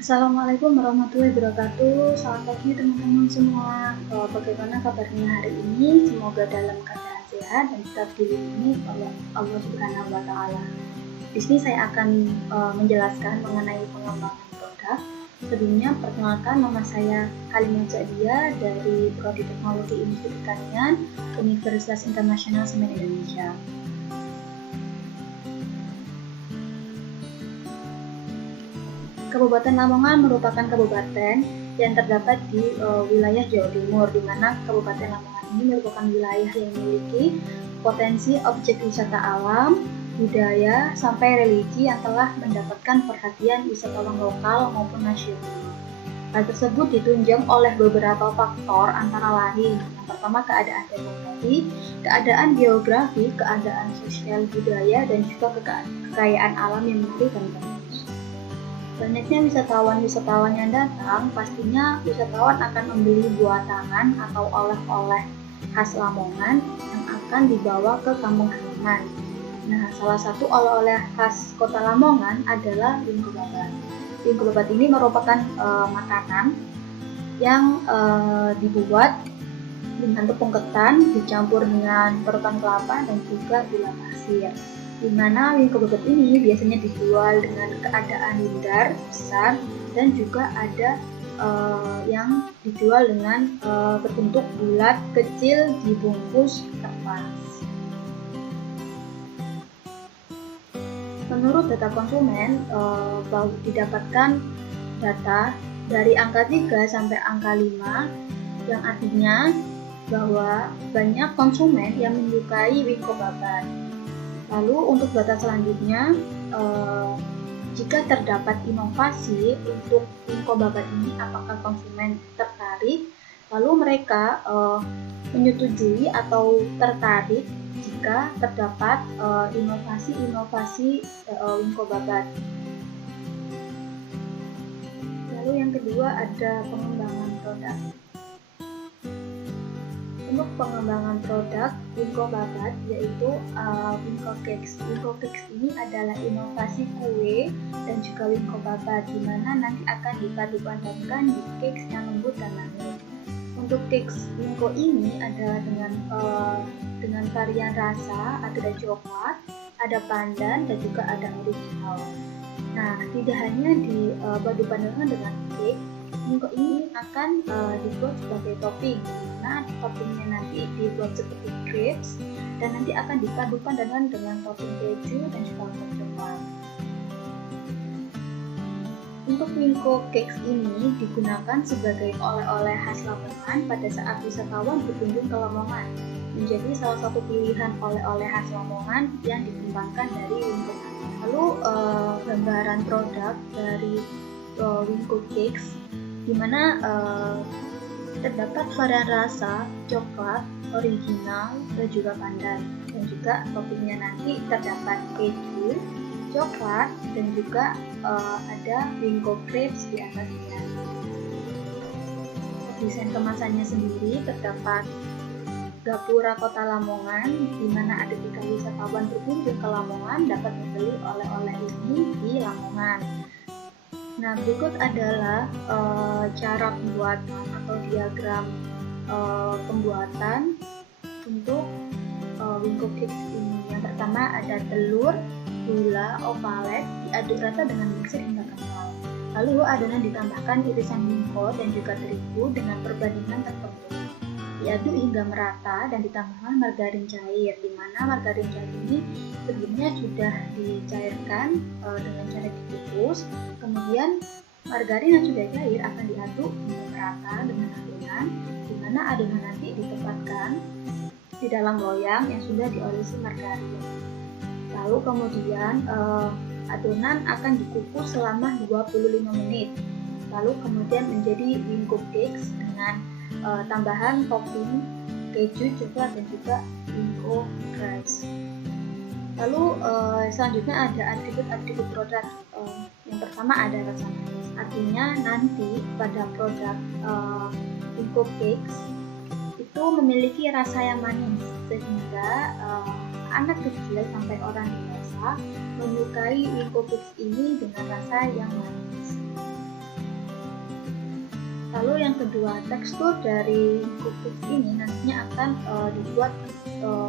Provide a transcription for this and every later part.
Assalamualaikum warahmatullahi wabarakatuh. Selamat pagi teman-teman semua. Bagaimana kabarnya hari ini? Semoga dalam keadaan sehat dan tetap dilindungi oleh Allah Subhanahu wa Ta'ala. Di sini saya akan menjelaskan mengenai pengembangan produk. Sebelumnya perkenalkan, nama saya Halimah Jadia dari Prodi Teknologi Industri Pertanian Universitas Internasional Semen Indonesia. Kabupaten Lamongan merupakan kabupaten yang terdapat di wilayah Jawa Timur, di mana Kabupaten Lamongan ini merupakan wilayah yang memiliki potensi objek wisata alam, budaya, sampai religi yang telah mendapatkan perhatian wisatawan lokal maupun nasional. Hal tersebut ditunjang oleh beberapa faktor antara lain. Yang pertama, keadaan demografi, keadaan geografi, keadaan sosial budaya, dan juga kekayaan alam yang menarik dan bagus. Banyaknya wisatawan-wisatawan yang datang, pastinya wisatawan akan membeli buah tangan atau oleh-oleh khas Lamongan yang akan dibawa ke kampung halaman. Nah, salah satu oleh-oleh khas kota Lamongan adalah wingko babat. Wingko babat ini merupakan makanan yang dibuat dengan tepung ketan dicampur dengan parutan kelapa dan juga gula pasir. Di mana wingko babat ini biasanya dijual dengan keadaan lingkar besar dan juga ada yang dijual dengan berbentuk bulat kecil dibungkus kertas. Menurut data konsumen, didapatkan data dari angka 3 sampai angka 5 yang artinya bahwa banyak konsumen yang menyukai wingko babat. Lalu untuk data selanjutnya, jika terdapat inovasi untuk wingko babat ini, apakah konsumen tertarik? Lalu mereka menyetujui atau tertarik jika terdapat inovasi-inovasi wingko babat. Lalu yang kedua ada pengembangan produk. Untuk pengembangan produk wingko babat yaitu wingko cakes. Wingko cakes ini adalah inovasi kue dan juga wingko babat, di mana nanti akan dipadu-padankan di cakes yang lembut dan manis. Untuk cakes wingko ini ada dengan varian rasa, ada coklat, ada pandan dan juga ada original. Nah, tidak hanya dipadu-padankan dengan cake, wingko ini akan dibuat sebagai topping. Nah, toppingnya nanti dibuat seperti crepes dan nanti akan dipadu-padankan dengan topping keju dan juga coklat. Untuk wingko cakes ini digunakan sebagai oleh-oleh khas Lamongan pada saat wisatawan berkunjung ke Lamongan. Menjadi salah satu pilihan oleh-oleh khas Lamongan yang dikembangkan dari wingko. Lalu gambaran produk dari wingko cakes, di mana terdapat varian rasa, coklat, original, dan juga pandan. Dan juga toppingnya nanti terdapat keju, coklat, dan juga ada wingko crepes di atasnya. Desain kemasannya sendiri terdapat Gapura Kota Lamongan, di mana ada jika wisatawan berkunjung ke Lamongan dapat membeli oleh-oleh ini di Lamongan. Nah, berikut adalah cara pembuatan atau diagram pembuatan untuk wingko cakes ini. Yang pertama ada telur, gula, ovalet diaduk rata dengan mixer hingga kental. Lalu adonan ditambahkan irisan wingko dan juga terigu dengan perbandingan tertentu. Diaduk hingga merata dan ditambahkan margarin cair, di mana margarin cair ini sebelumnya sudah dicairkan dengan cara dikukus. Kemudian margarin yang sudah cair akan diaduk hingga merata dengan adonan, di mana adonan nanti ditempatkan di dalam loyang yang sudah diolesi margarin. Lalu kemudian adonan akan dikukus selama 25 menit. Lalu kemudian menjadi wingko cakes dengan tambahan topping keju, coklat, dan juga wingko crepes. Lalu selanjutnya ada atribut-atribut produk. Yang pertama ada rasa manis. Artinya nanti pada produk wingko cakes itu memiliki rasa yang manis, sehingga anak kecil sampai orang dewasa menyukai wingko cakes ini dengan rasa yang manis. Lalu yang kedua, tekstur dari cookies ini nantinya akan dibuat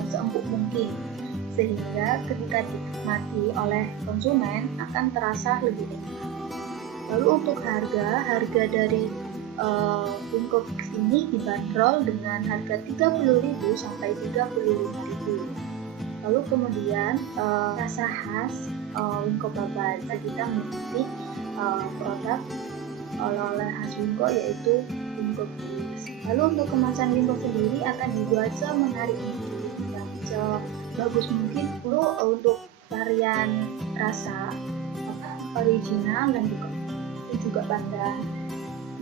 seempuk mungkin, sehingga ketika dinikmati oleh konsumen akan terasa lebih enak. Lalu untuk harga dari wing cookies ini dibanderol dengan harga 30.000 sampai 35.000. Lalu kemudian rasa khas Wingko Babat, kita mengikuti produk oleh-oleh khas Wingko yaitu Wingko Cookies. Lalu untuk kemasan Wingko sendiri akan dibuat semenarik mungkin dan sebagus mungkin. Lalu untuk varian rasa original dan juga pandan.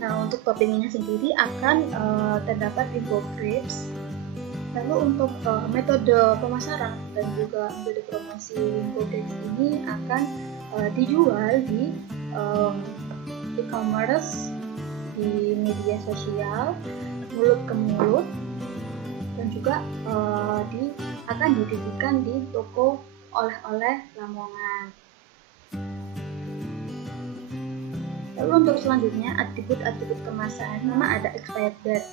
Nah, untuk toppingnya sendiri akan terdapat Wingko Crepes. Lalu untuk metode pemasaran dan juga metode promosi Wingko Cakes ini akan dijual di e-commerce, di media sosial, mulut ke mulut, dan juga akan didirikan di toko oleh-oleh Lamongan. Lalu untuk selanjutnya atribut kemasan, nama ada expired date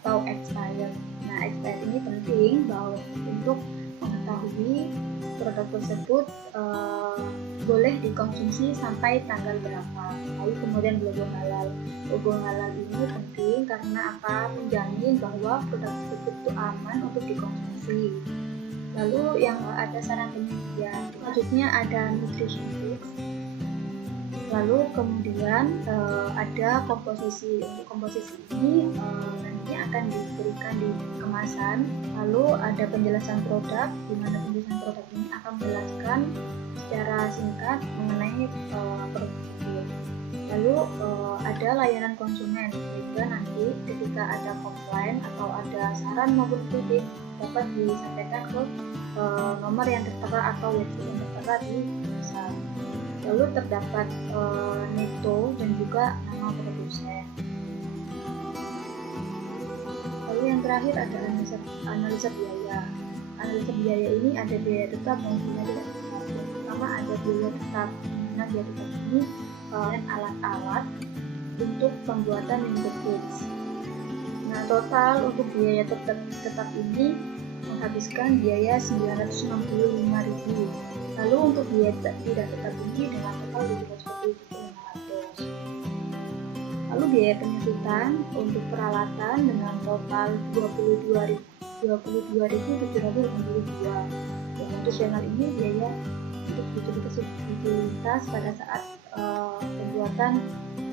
atau expired. Nah, expired ini penting bahwa untuk mengetahui produk tersebut boleh dikonsumsi sampai tanggal berapa. Lalu kemudian logo halal. Logo halal ini penting karena menjamin bahwa produk tersebut itu aman untuk dikonsumsi. Lalu yang ada saran penelitian. Selanjutnya ada nutrition tips. Lalu kemudian ada komposisi. Untuk komposisi ini nanti akan diberikan di kemasan. Lalu ada penjelasan produk, di mana penjelasan produk ini akan menjelaskan secara singkat mengenai produk tersebut. Lalu ada layanan konsumen, sehingga nanti ketika ada komplain atau ada saran maupun kritik dapat disampaikan ke nomor yang tertera atau website yang tertera di pesan. Lalu terdapat neto dan juga nama produsen. Lalu yang terakhir ada analisa biaya. Analisa biaya ini ada biaya tetap dan biaya tidak tetap. Yang pertama ada biaya tetap. Nah, biaya tetap ini dan alat-alat untuk pembuatan Wingko Cakes. Nah, total untuk biaya tetap ini menghabiskan biaya 965.000. Lalu untuk biaya tidak tetap ini dengan total 747.500. Lalu biaya penyusutan untuk peralatan dengan total 22.752. Yang additional ini biaya untuk utilitas pada saat pembuatan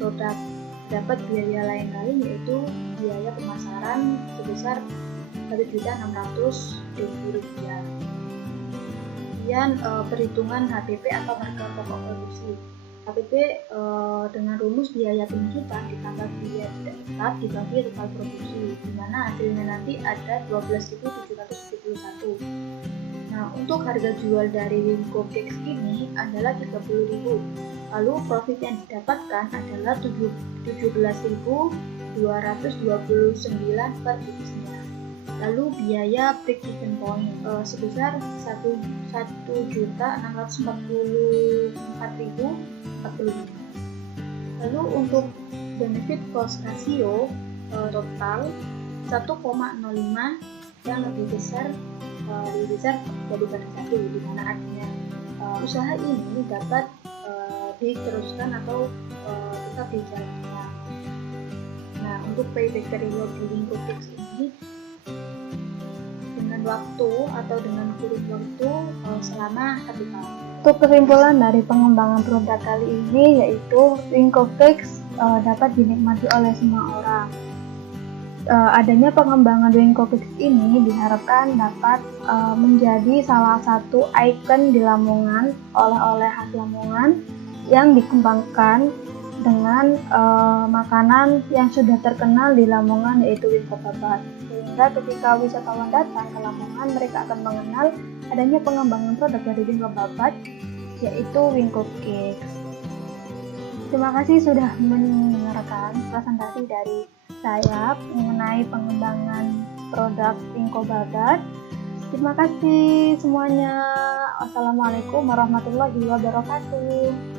produk. Dapat biaya lain yaitu biaya pemasaran sebesar Rp1.600.000. Kemudian perhitungan HPP atau harga pokok produksi. HPP dengan rumus biaya penyusutan ditambah biaya tidak tetap dibagi total produksi, di mana hasilnya nanti ada 12.771. Nah, untuk harga jual dari Wingko Cakes ini adalah 30.000. Lalu profit yang didapatkan adalah 17.229 per bibisnya. Lalu biaya break even point sebesar 1.644.045. Lalu untuk benefit cost ratio total 1,05 yang lebih besar daripada 1, di mana artinya usaha ini dapat diteruskan atau tetap dijalankan. Nah, untuk payback period di Wingko Cakes ini dengan waktu atau dengan kurun waktu selama 1 tahun. Untuk kesimpulan dari pengembangan produk kali ini yaitu Wingko Cakes dapat dinikmati oleh semua orang. Adanya pengembangan Wingko Cakes ini diharapkan dapat menjadi salah satu ikon di Lamongan, oleh-oleh khas Lamongan yang dikembangkan dengan makanan yang sudah terkenal di Lamongan yaitu Wingko Babat. Sehingga ketika wisatawan datang ke Lamongan, mereka akan mengenal adanya pengembangan produk dari Wingko Babat yaitu Wingko Cakes. Terima kasih sudah mendengarkan presentasi dari saya mengenai pengembangan produk Wingko Babat. Terima kasih semuanya. Wassalamualaikum warahmatullahi wabarakatuh.